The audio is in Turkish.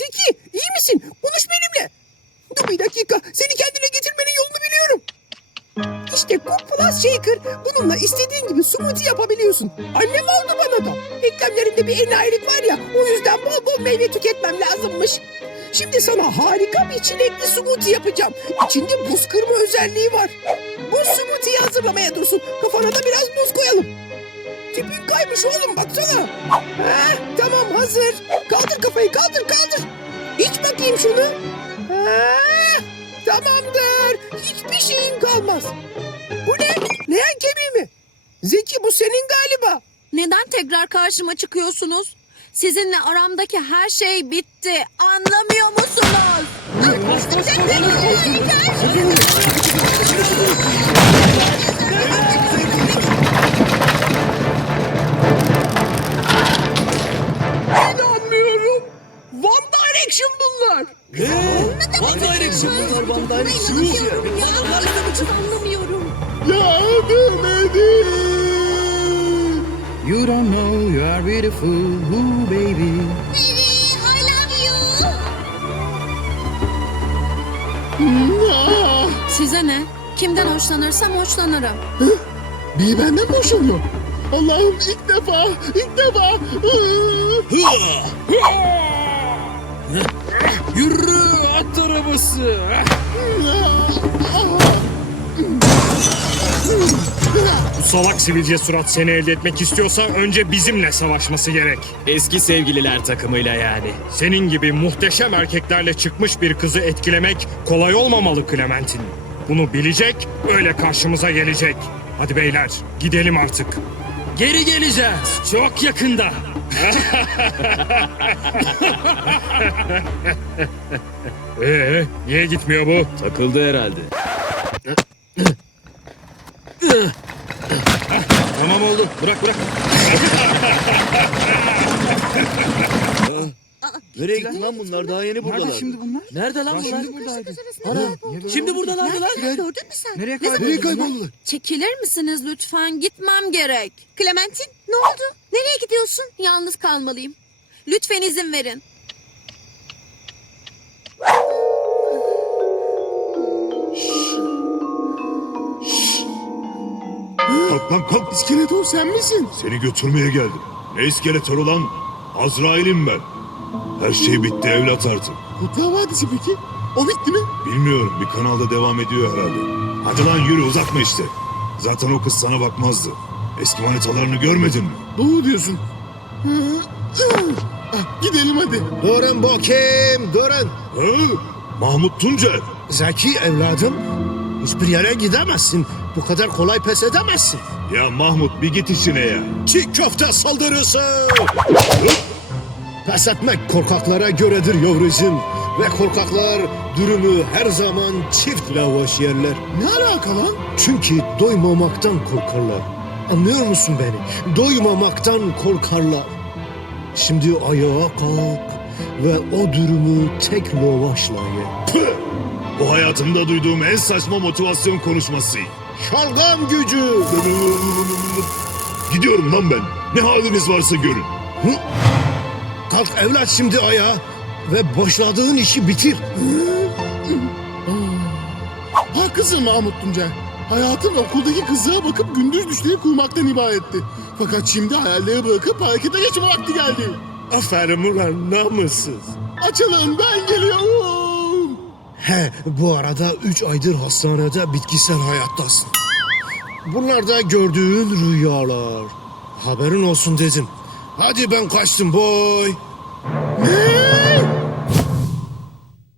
Zeki iyi misin? Konuş benimle. Dur bir dakika. Seni kendine getirmenin yolunu biliyorum. İşte Cook Plus Shaker. Bununla istediğin gibi smoothie yapabiliyorsun. Annem aldı bana da. Eklemlerinde bir enayilik var ya. O yüzden bol bol meyve tüketmem lazımmış. Şimdi sana harika bir çilekli smoothie yapacağım. İçinde buz kırma özelliği var. Bu smoothie'yi hazırlamaya dursun. Kafana da biraz buz koyalım. Tipin kaymış oğlum baksana. Ha, tamam hazır. Kaldır kafayı kaldır kaldır. İç bakayım şunu. Ha, tamamdır. Hiçbir şeyin kalmaz. Bu ne? Leğen kemiği mi? Zeki bu senin galiba. Neden tekrar karşıma çıkıyorsunuz? Sizinle aramdaki her şey bitti. Anlamıyor musunuz? İnanmıyorum. Direction bunlar One Direction. Anlamıyorum. Yardım edin. You don't know you are beautiful, ooh baby. I love you. Size ne? Kimden hoşlanırsam hoşlanırım. Bir benden mi hoşlanıyor? Allah'ım ilk defa, ilk defa. Yürü at arabası. Bu salak sivilce surat seni elde etmek istiyorsa önce bizimle savaşması gerek. Eski sevgililer takımıyla yani. Senin gibi muhteşem erkeklerle çıkmış bir kızı etkilemek kolay olmamalı Clementine. Bunu bilecek, öyle karşımıza gelecek. Hadi beyler, gidelim artık. Geri geleceğiz. Çok yakında. Ee, niye gitmiyor bu? Takıldı herhalde. tamam oldu. Bırak bırak. Nereye gitti lan bunlar? Daha yeni buradalar. Nerede şimdi bunlar? Nerede lan bunlar? Şimdi buradaydı. Ana, şimdi buradalardı lan. Gördün mü sen? Nereye Ne zaman- kayboldular? Çekilir misiniz lütfen? Gitmem gerek. Clementin ne oldu? Nereye gidiyorsun? Yalnız kalmalıyım. Lütfen izin verin. Kalk lan kalk. İskeletor sen misin? Seni götürmeye geldim. Ne iskeletör olan? Azrail'im ben. Her şey bitti evlat artık. Kurtlar Vadisi peki? O bitti mi? Bilmiyorum bir kanalda devam ediyor herhalde. Hadi lan yürü uzatma işte. Zaten o kız sana bakmazdı. Eski manitalarını görmedin mi? Doğru diyorsun. Ah, Gidelim hadi. Durun bakayım, durun. Ha? Mahmut Tuncer. Zeki evladım, hiçbir yere gidemezsin. Bu kadar kolay pes edemezsin. Ya Mahmut bir git işine ya. Çiğ köfte saldırısı! Pes etmek korkaklara göredir yavrucuğum. Ve korkaklar dürümü her zaman çift lavaş yerler. Ne alaka lan? Çünkü doymamaktan korkarlar. Anlıyor musun beni? Doymamaktan korkarlar. Şimdi ayağa kalk ve o dürümü tek lavaşla ye. Püh! Bu hayatımda duyduğum en saçma motivasyon konuşması. Şalgam gücü! Gidiyorum lan ben. Ne haliniz varsa görün. Kalk evlat şimdi ayağa ve başladığın işi bitir. Haklısın Mahmut Tuncer. Hayatım okuldaki kızlığa bakıp gündüz düşleri kurmaktan ibaretti. Fakat şimdi hayalleri bırakıp harekete geçme vakti geldi. Aferin ulan namussuz. Açılın ben geliyorum. He bu arada üç aydır hastanede bitkisel hayattasın. Bunlar da gördüğün rüyalar. Haberin olsun dedim. Hadi ben kaçtım boy. Ne?